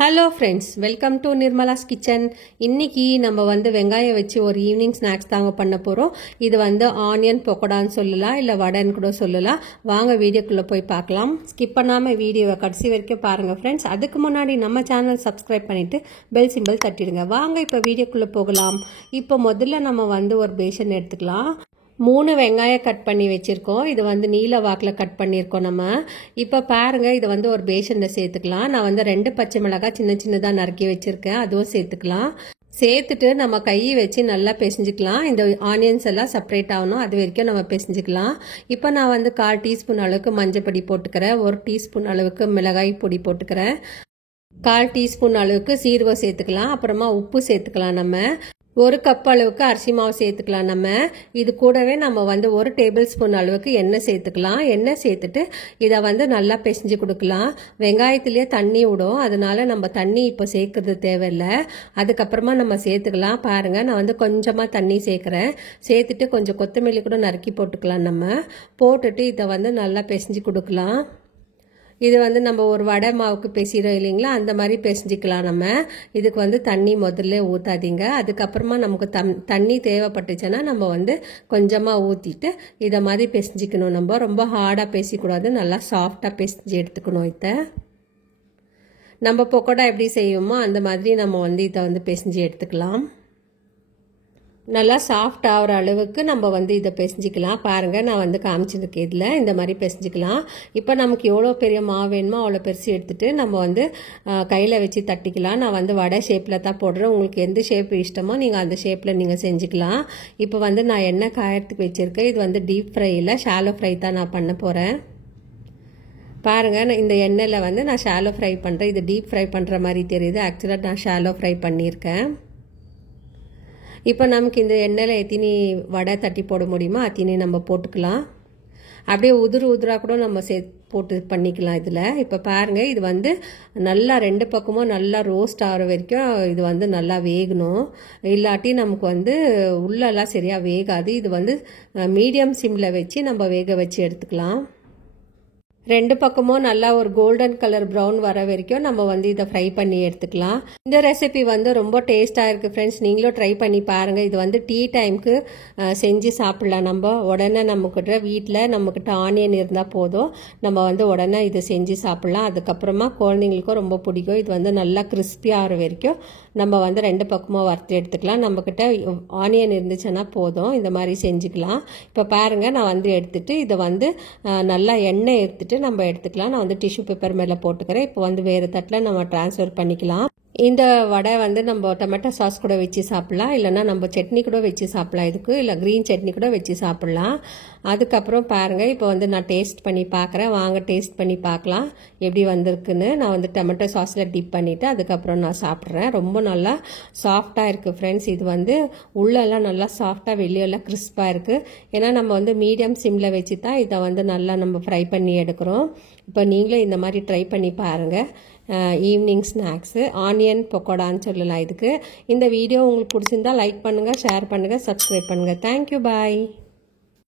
Hello friends, welcome to Nirmala's kitchen. இன்னைக்கு நம்ம வெங்காயம் வச்சு ஒரு ஈவினிங் ஸ்நாக்ஸ் தாங்க பண்ண போகிறோம். இது ஆனியன் பக்கோடான்னு சொல்லலாம், இல்லை வடைன்னு கூட சொல்லலாம். வாங்க வீடியோக்குள்ளே போய் பார்க்கலாம். ஸ்கிப் பண்ணாமல் வீடியோவை கடைசி வரைக்கும் பாருங்கள் ஃப்ரெண்ட்ஸ். அதுக்கு முன்னாடி நம்ம சேனல் சப்ஸ்கிரைப் பண்ணிவிட்டு பெல் சிம்பிள் தட்டிடுங்க. வாங்க இப்போ வீடியோக்குள்ளே போகலாம். இப்போ முதல்ல நம்ம ஒரு பேஷன் எடுத்துக்கலாம். 3 வெங்காயம் கட் பண்ணி வச்சுருக்கோம். இது நீல வாக்கில் கட் பண்ணியிருக்கோம் நம்ம. இப்போ பாருங்கள், இது ஒரு பேஷனில் சேர்த்துக்கலாம். நான் 2 பச்சை மிளகாய் சின்ன சின்னதாக நறுக்கி வச்சுருக்கேன், அதுவும் சேர்த்துக்கலாம். சேர்த்துட்டு நம்ம கையை வச்சு நல்லா பிசைஞ்சிக்கலாம். இந்த ஆனியன்ஸ் எல்லாம் செப்பரேட் ஆகணும், அது வரைக்கும் நம்ம பிசைஞ்சிக்கலாம். இப்போ நான் 1/4 டீஸ்பூன் அளவுக்கு மஞ்சள் பொடி போட்டுக்கிறேன். 1 டீஸ்பூன் அளவுக்கு மிளகாய் பொடி போட்டுக்கிறேன். 1/4 டீஸ்பூன் அளவுக்கு சீரகம் சேர்த்துக்கலாம். அப்புறமா உப்பு சேர்த்துக்கலாம். நம்ம 1 கப் அளவுக்கு அரிசி மாவு சேர்த்துக்கலாம். நம்ம இது கூடவே நம்ம 1 டேபிள் ஸ்பூன் அளவுக்கு எண்ணெய் சேர்த்துக்கலாம். எண்ணெய் சேர்த்துட்டு இதை நல்லா பிசைஞ்சு கொடுக்கலாம். வெங்காயத்திலேயே தண்ணி விடும், அதனால நம்ம தண்ணி இப்போ சேர்க்கறது தேவையில்லை. அதுக்கப்புறமா நம்ம சேர்த்துக்கலாம். பாருங்கள், நான் கொஞ்சமாக தண்ணி சேர்க்குறேன். சேர்த்துட்டு கொஞ்சம் கொத்தமல்லி கூட நறுக்கி போட்டுக்கலாம். நம்ம போட்டுட்டு இதை நல்லா பிசைஞ்சு கொடுக்கலாம். இது நம்ம ஒரு வடை மாவுக்கு பிசைறோம் இல்லைங்களா, அந்த மாதிரி பிசைஞ்சிக்கலாம். நம்ம இதுக்கு தண்ணி முதல்ல ஊற்றாதீங்க. அதுக்கப்புறமா நமக்கு தண்ணி தேவைப்பட்டுச்சுன்னா நம்ம கொஞ்சமாக ஊற்றிட்டு இதை மாதிரி பிசைஞ்சிக்கணும். நம்ம ரொம்ப ஹார்டாக பேசிக்கூடாது, நல்லா சாஃப்டாக பிசைஞ்சு எடுத்துக்கணும். இதை நம்ம பக்கோடா எப்படி செய்வோமோ அந்த மாதிரி நம்ம இதை பிசைஞ்சு எடுத்துக்கலாம். நல்லா சாஃப்ட் ஆகிற அளவுக்கு நம்ம இதை பிசைஞ்சிக்கலாம். பாருங்கள், நான் காமிச்சிருக்கேன். இதில் இந்த மாதிரி பிசைஞ்சிக்கலாம். இப்போ நமக்கு எவ்வளோ பெரிய மாவு வேணுமோ அவ்வளோ பெருசு எடுத்துகிட்டு நம்ம கையில் வச்சு தட்டிக்கலாம். நான் வடை ஷேப்பில் தான் போடுறேன். உங்களுக்கு எந்த ஷேப் இஷ்டமோ நீங்கள் அந்த ஷேப்பில் நீங்கள் செஞ்சுக்கலாம். இப்போ நான் எண்ணெய் காயறதுக்கு வச்சுருக்கேன். இது டீப் ஃப்ரை இல்லை, ஷாலோ ஃப்ரை தான் நான் பண்ண போகிறேன். பாருங்கள், இந்த எண்ணெயில் நான் ஷாலோ ஃப்ரை பண்ணுறேன். இது டீப் ஃப்ரை பண்ணுற மாதிரி தெரியுது, ஆக்சுவலாக நான் ஷாலோ ஃப்ரை பண்ணியிருக்கேன். இப்போ நமக்கு இந்த எண்ணெயில் எத்தினி வடை தட்டி போட முடியுமோ அத்தினி நம்ம போட்டுக்கலாம். அப்படியே உதிராக கூட நம்ம போட்டு பண்ணிக்கலாம் இதில். இப்போ பாருங்கள், இது நல்லா 2 பக்கமும் நல்லா ரோஸ்ட் ஆகிற வரைக்கும் இது நல்லா வேகணும். இல்லாட்டி நமக்கு உள்ளெல்லாம் சரியாக வேகாது. இது மீடியம் சிம்மில் வச்சு நம்ம வேக வச்சு எடுத்துக்கலாம். 2 பக்கமும் நல்லா ஒரு கோல்டன் கலர் ப்ரௌன் வர வரைக்கும் நம்ம இதை ஃப்ரை பண்ணி எடுத்துக்கலாம். இந்த ரெசிபி ரொம்ப டேஸ்ட்டாக இருக்குது ஃப்ரெண்ட்ஸ். நீங்களும் ட்ரை பண்ணி பாருங்கள். இது டீ டைமுக்கு செஞ்சு சாப்பிட்லாம். நம்ம உடனே நம்மக்கிட்ட வீட்டில் நம்மக்கிட்ட ஆனியன் இருந்தால் போதும், நம்ம உடனே இதை செஞ்சு சாப்பிட்லாம். அதுக்கப்புறமா குழந்தைங்களுக்கும் ரொம்ப பிடிக்கும். இது நல்லா கிறிஸ்பி ஆகிற வரைக்கும் நம்ம 2 பக்கமும் வறுத்து எடுத்துக்கலாம். நம்மக்கிட்ட ஆனியன் இருந்துச்சுன்னா போதும், இந்த மாதிரி செஞ்சுக்கலாம். இப்போ பாருங்கள், நான் எடுத்துகிட்டு இதை நல்லா எண்ணெய் எடுத்துட்டு நம்ம எடுத்துக்கலாம். நான் டிஷ்யூ பேப்பர் மேலே போட்டுக்கிறேன். இப்போ வேறு தட்டில் நம்ம ட்ரான்ஸ்ஃபர் பண்ணிக்கலாம். இந்த வடை நம்ம டொமேட்டோ சாஸ் கூட வச்சு சாப்பிட்லாம், இல்லைன்னா நம்ம சட்னி கூட வச்சு சாப்பிட்லாம். இதுக்கு இல்லை க்ரீன் சட்னி கூட வச்சு சாப்பிட்லாம். அதுக்கப்புறம் பாருங்கள், இப்போ நான் டேஸ்ட் பண்ணி பார்க்குறேன். வாங்க டேஸ்ட் பண்ணி பார்க்கலாம் எப்படி வந்திருக்குன்னு. நான் டொமேட்டோ சாஸில் டிப் பண்ணிவிட்டு அதுக்கப்புறம் நான் சாப்பிட்றேன். ரொம்ப நல்லா சாஃப்டாக இருக்குது ஃப்ரெண்ட்ஸ். இது உள்ளெல்லாம் நல்லா சாஃப்டாக, வெளியெல்லாம் கிறிஸ்பாக இருக்குது. ஏன்னா நம்ம மீடியம் சிம்மில் வச்சு தான் இதை நல்லா நம்ம ஃப்ரை பண்ணி எடுக்கிறோம். இப்போ நீங்களும் இந்த மாதிரி ட்ரை பண்ணி பாருங்கள். ஈவினிங் ஸ்நாக்ஸு ஆனியன் பக்கோடான்னு சொல்லலாம் இதுக்கு. இந்த வீடியோ உங்களுக்கு பிடிச்சிருந்தா லைக் பண்ணுங்கள், ஷேர் பண்ணுங்கள், சப்ஸ்கிரைப் பண்ணுங்கள். தேங்க்யூ, பாய்.